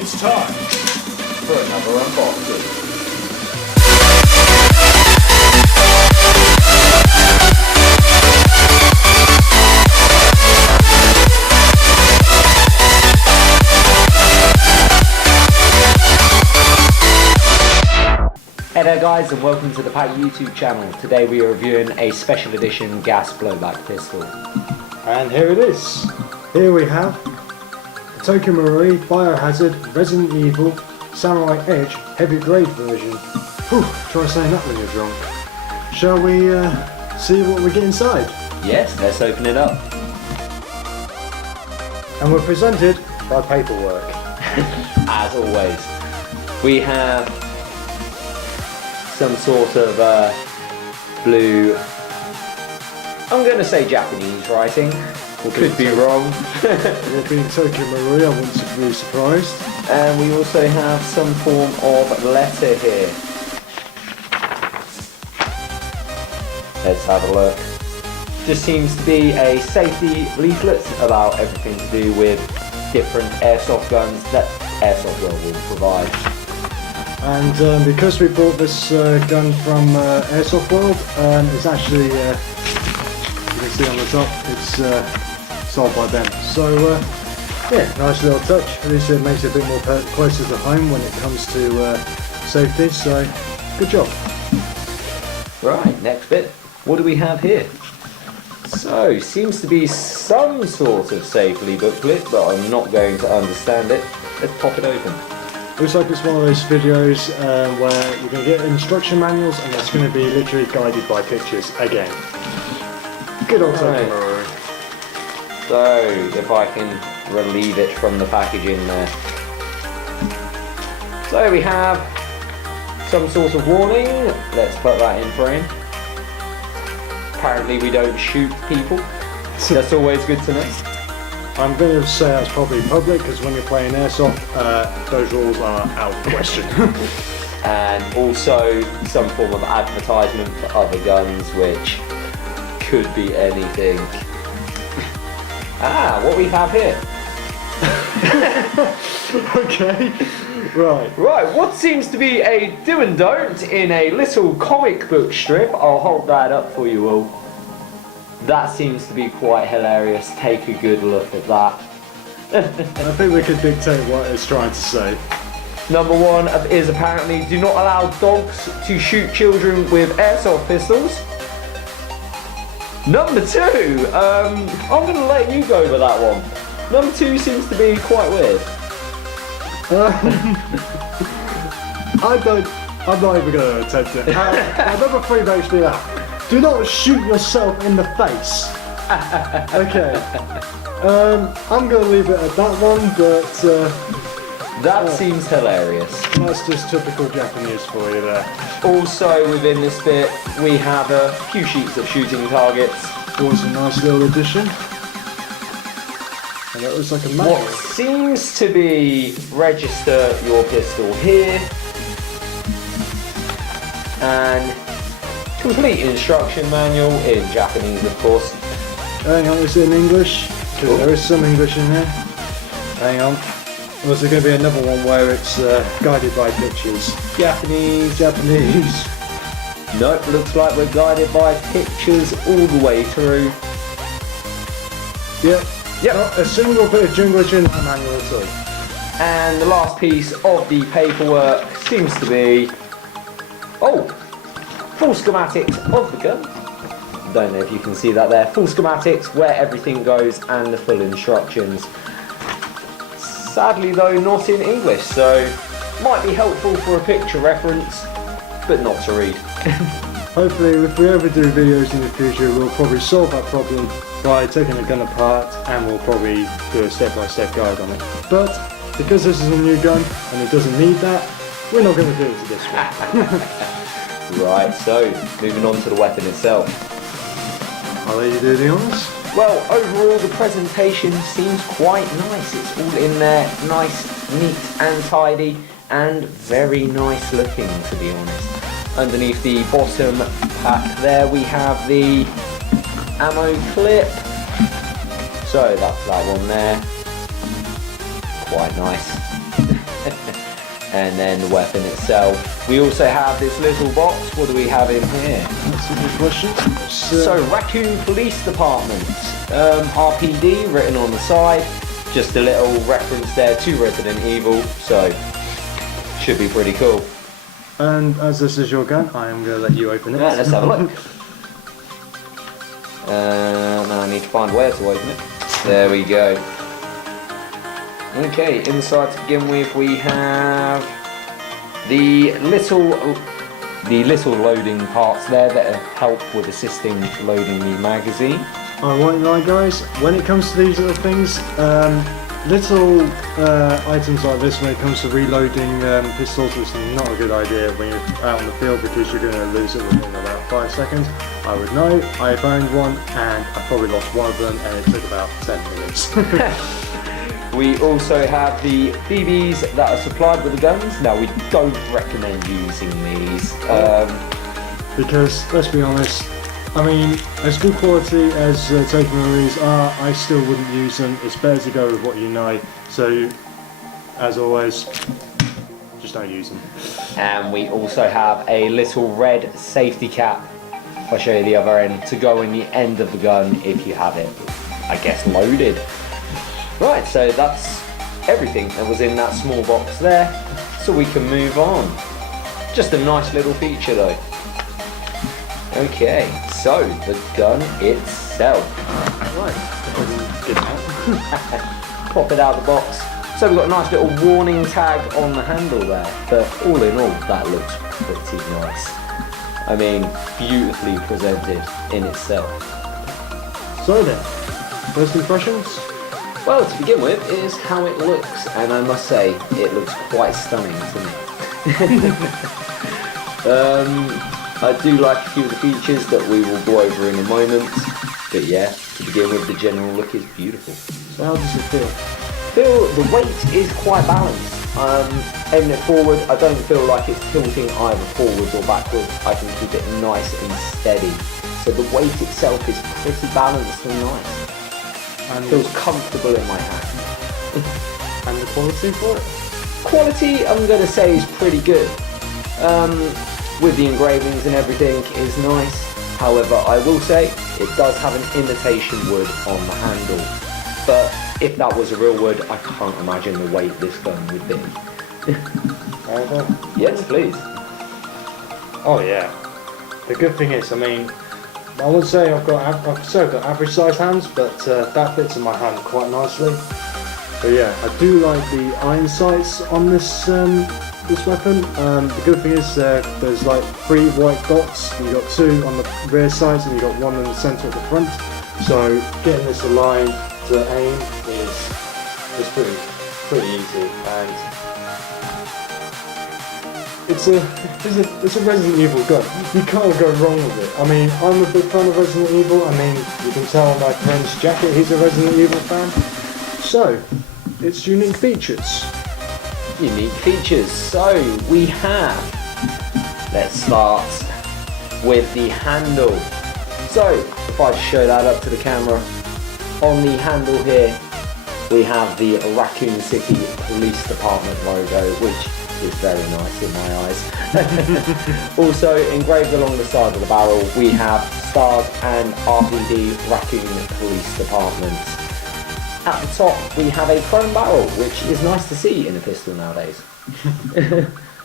It's time for another unboxing. Hey there guys, and welcome to the PAC YouTube channel. Today we are reviewing a special edition gas blowback pistol. And here it is. Here we have the Tokyo Marui Biohazard Resident Evil Samurai Edge Heavy Grade version. Whew, try saying that when you're drunk. Shall we see what we get inside? Yes, let's open it up. And we're presented by paperwork. As always. We have some sort of blue, I'm going to say Japanese writing. Could be wrong. Well, being Tokyo Marui, I wouldn't be surprised. And we also have some form of letter here. Let's have a look. Just seems to be a safety leaflet about everything to do with different airsoft guns that Airsoft World will provide. And because we bought this gun from Airsoft World, it's actually, you can see on the top, it's sold by them. So yeah, nice little touch. At least it makes it a bit more closer to home when it comes to safety, so good job. Right, next bit. What do we have here? So, seems to be some sort of safety booklet, but I'm not going to understand it. Let's pop it open. Looks like it's one of those videos where you're going to get instruction manuals and it's going to be literally guided by pictures again. Good old Tokyo Marui. So, if I can relieve it from the packaging there. So we have some sort of warning. Let's put that in frame. Apparently we don't shoot people. That's always good to know. I'm going to say that's probably public because when you're playing Airsoft, those rules are out of question. And also some form of advertisement for other guns, which could be anything. What we have here. Okay, right. Right, what seems to be a do and don't in a little comic book strip. I'll hold that up for you all. That seems to be quite hilarious. Take a good look at that. I think we could dictate what it's trying to say. Number one is apparently do not allow dogs to shoot children with airsoft pistols. Number two, I'm going to let you go over that one. Number two seems to be quite weird. I'm not even going to attempt it. Number three basically that. Do not shoot yourself in the face. Okay. I'm going to leave it at that one, but that seems hilarious. That's just typical Japanese for you there. Also within this bit, we have a few sheets of shooting targets. Always a nice little addition. And that looks like a manual. What seems to be register your pistol here. And complete instruction manual in Japanese, of course. Hang on, is it in English? Because there is some English in there. Hang on. Or is there going to be another one where it's guided by pictures? Japanese. Nope, looks like we're guided by pictures all the way through. Yep. Not a single bit of English in the manual at all. And the last piece of the paperwork seems to be, full schematics of the gun. Don't know if you can see that there. Full schematics, where everything goes, and the full instructions. Sadly though, not in English, so might be helpful for a picture reference, but not to read. Hopefully, if we ever do videos in the future, we'll probably solve that problem by taking the gun apart, and we'll probably do a step-by-step guide on it. But because this is a new gun and it doesn't need that, we're not going to do it to this one. Right, so moving on to the weapon itself. I'll let you do the honours. Well, overall the presentation seems quite nice. It's all in there, nice, neat and tidy, and very nice looking, to be honest. Underneath the bottom pack there we have the ammo clip. So that's that one there. Quite nice. and then the weapon itself. We also have this little box. What do we have in here? That's a good question. So Raccoon Police Department, RPD written on the side. Just a little reference there to Resident Evil, so should be pretty cool. And as this is your gun, I am going to let you open it. Right, let's have a look. Now I need to find where to open it. There we go. Okay, inside to begin with we have the little loading parts there that help with assisting loading the magazine. I won't lie guys, when it comes to these little things, little items like this when it comes to reloading pistols is not a good idea when you're out on the field because you're going to lose it within about 5 seconds. I would know, I found one and I probably lost one of them and it took about 10 minutes. We also have the BBs that are supplied with the guns. Now we don't recommend using these. Because, let's be honest, I mean, as good quality as Tokyo Maruis are, I still wouldn't use them. It's better to go with what you know. So, as always, just don't use them. And we also have a little red safety cap, if I show you the other end, to go in the end of the gun if you have it, I guess, loaded. Right, so that's everything that was in that small box there. So we can move on. Just a nice little feature though. Okay, so the gun itself. Right, get it out. Pop it out of the box. So we've got a nice little warning tag on the handle there, but all in all, that looks pretty nice. I mean, beautifully presented in itself. So then, first impressions? Well, to begin with is how it looks, and I must say, it looks quite stunning to me. I do like a few of the features that we will go over in a moment, but yeah, to begin with, the general look is beautiful. So how does it feel? The weight is quite balanced. Aiming it forward, I don't feel like it's tilting either forwards or backwards. I can keep it nice and steady. So the weight itself is pretty balanced and nice. And feels comfortable in my hand. And the quality for it? Quality, I'm going to say, is pretty good. With the engravings and everything is nice. However, I will say it does have an imitation wood on the handle. But if that was a real wood, I can't imagine the weight this gun would be. Yes, please. Oh yeah. The good thing is, I mean, I would say I've got average size hands, but that fits in my hand quite nicely. So yeah, I do like the iron sights on this this weapon. The good thing is there's like 3 white dots. You got 2 on the rear sides and you got 1 in the centre at the front. So getting this aligned to aim is pretty easy, and it's a Resident Evil gun. You can't go wrong with it. I mean, I'm a big fan of Resident Evil. I mean, you can tell on my friend's jacket he's a Resident Evil fan. So, its unique features. Unique features. So we have, let's start with the handle. So if I show that up to the camera, on the handle here we have the Raccoon City Police Department logo, which is very nice in my eyes. Also engraved along the side of the barrel we have stars and RPD Raccoon Police Department. At the top we have a chrome barrel, which is nice to see in a pistol nowadays.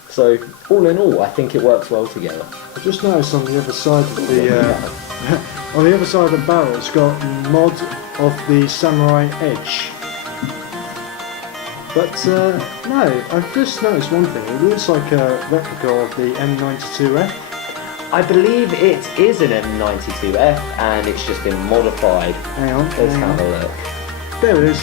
So all in all, I think it works well together. I just noticed on the other side of the on the other side of the barrel, it's got mod of the samurai edge. But no, I've just noticed one thing. It looks like a replica of the M92F. I believe it is an M92F, and it's just been modified. Hang on. Let's have a look. There it is.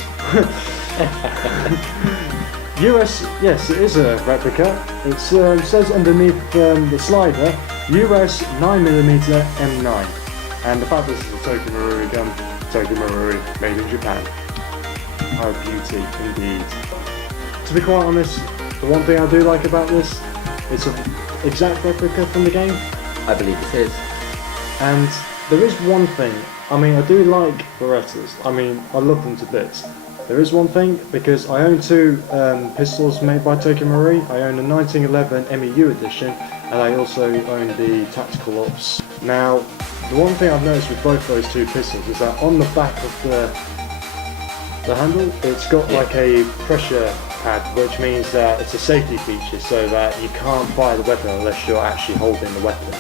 US, yes, it is a replica. It says underneath the slider, US 9mm M9. And the fact this is a Tokyo Marui gun, Tokyo Marui, made in Japan. Oh, beauty, indeed. To be quite honest, the one thing I do like about this, it's an exact replica from the game. I believe it is. And there is one thing, I mean, I do like Berettas. I mean, I love them to bits. there is one thing, because I own two pistols made by Tokyo Marui. I own the 1911 MEU edition, and I also own the Tactical Ops. Now, the one thing I've noticed with both those two pistols is that on the back of the handle, it's got like a pressure pad, which means that it's a safety feature, so that you can't fire the weapon unless you're actually holding the weapon.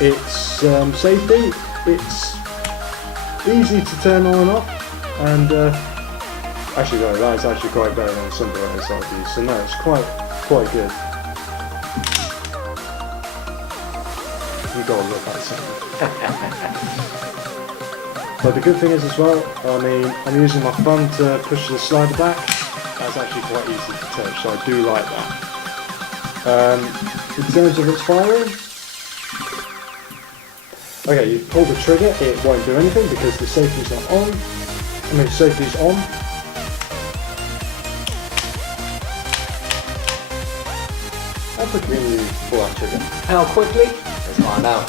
It's safety, it's easy to turn on and off, and actually no, that is actually quite better than some varieties I've used, so no, it's quite good. You gotta look at something. But the good thing is as well, I mean, I'm using my thumb to push the slider back. That's actually quite easy to touch, so I do like that. In terms of its firing, okay, you pull the trigger, it won't do anything because the safety's not on. I mean, safety's on. How quickly can you pull that trigger? How quickly? Let's find out.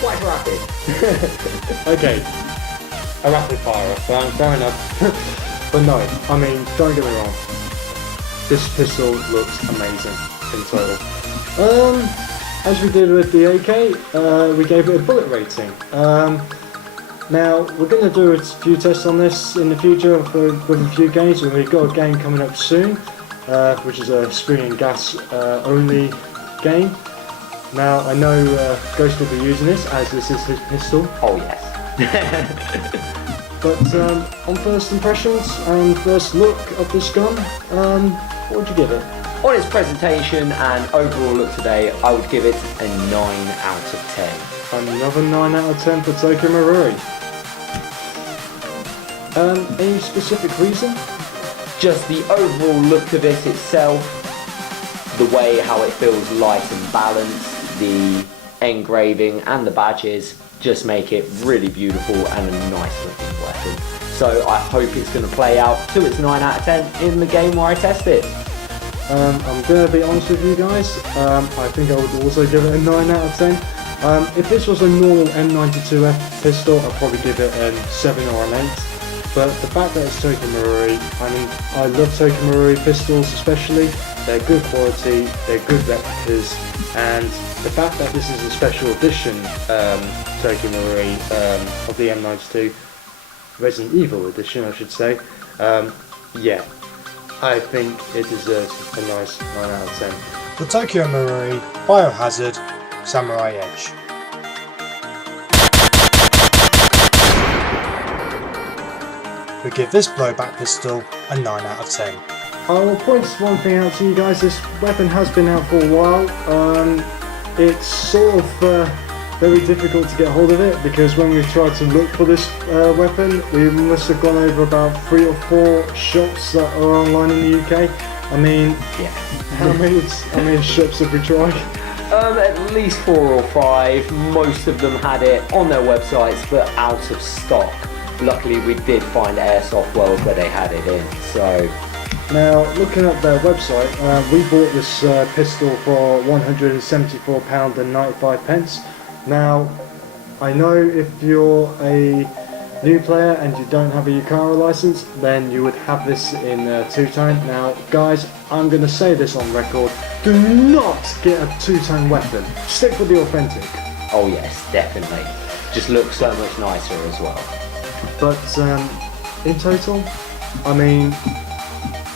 Quite rapid. Okay, a rapid fire, fair enough. But no, I mean, don't get me wrong. This pistol looks amazing in total. As we did with the AK, we gave it a bullet rating. Now, we're going to do a few tests on this in the future with a few games, and we've got a game coming up soon, which is a spring and gas only game. Now, I know Ghost will be using this, as this is his pistol. Oh yes. But on first impressions and first look of this gun, what would you give it? On its presentation and overall look today, I would give it a 9 out of 10. Another 9 out of 10 for Tokyo Marui. Any specific reason? Just the overall look of it itself, the way how it feels light and balanced, the engraving and the badges just make it really beautiful and a nice looking weapon. So I hope it's going to play out to its 9 out of 10 in the game where I test it. I'm going to be honest with you guys, I think I would also give it a 9 out of 10. If this was a normal M92F pistol, I'd probably give it a 7 or an 8. But the fact that it's Tokyo Marui, I mean, I love Tokyo Marui pistols especially. They're good quality, they're good replicas, and the fact that this is a special edition Tokyo Marui of the M92, Resident Evil edition I should say, yeah, I think it deserves a nice 9 out of 10. The Tokyo Marui Biohazard Samurai Edge. We give this blowback pistol a 9 out of 10. I will point one thing out to you guys, this weapon has been out for a while. It's sort of very difficult to get hold of it, because when we tried to look for this weapon, we must have gone over about 3 or 4 shops that are online in the UK. I mean, Yeah. how many shops have we tried? At least 4 or 5. Most of them had it on their websites but out of stock. Luckily we did find Airsoft World where they had it in, so... Now, looking at their website, we bought this pistol for £174.95. Now, I know if you're a new player and you don't have a Yukara license, then you would have this in two-tone. Now, guys, I'm going to say this on record, do not get a two-tone weapon. Stick with the authentic. Oh yes, definitely. Just looks so much nicer as well. But in total, I mean,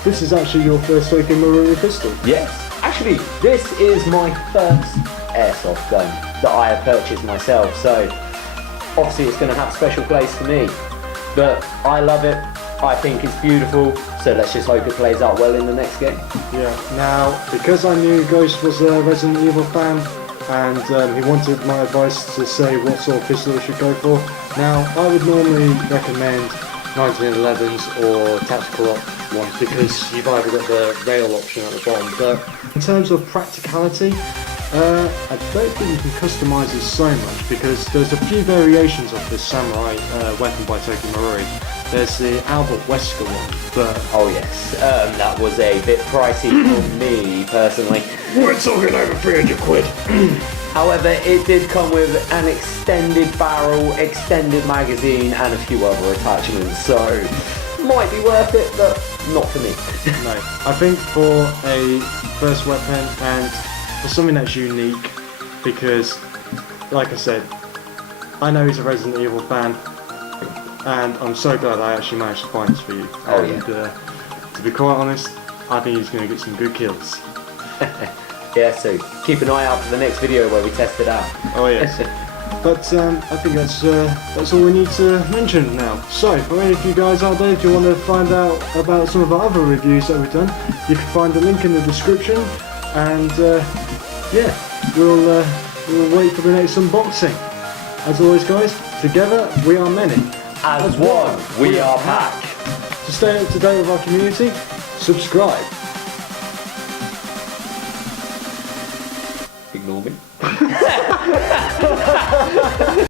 this is actually your first Tokyo Marui pistol. Yes, actually this is my first airsoft gun that I have purchased myself, so obviously it's going to have a special place for me. But I love it, I think it's beautiful, so let's just hope it plays out well in the next game. Yeah, now, because I knew Ghost was a Resident Evil fan, and he wanted my advice to say what sort of pistol I should go for. Now, I would normally recommend 1911s or tactical ones, because you've either got the rail option at the bottom. But in terms of practicality, I don't think you can customise it so much, because there's a few variations of this samurai weapon by Tokyo Marui. There's the Albert Wesker one, but... Oh yes, that was a bit pricey for me personally. We're talking over 300 quid. However, it did come with an extended barrel, extended magazine, and a few other attachments, so might be worth it, but not for me. No, I think for a first weapon and for something that's unique, because, like I said, I know he's a Resident Evil fan, and I'm so glad I actually managed to find this for you. Oh, and to be quite honest, I think he's going to get some good kills. Yeah, so keep an eye out for the next video where we test it out. Oh yes. But I think that's all we need to mention now. So, for any of you guys out there, if you want to find out about some of our other reviews that we've done, you can find the link in the description. And yeah, we'll wait for the next unboxing. As always, guys, together we are many. As one, we are PAC. To stay up to date with our community, subscribe.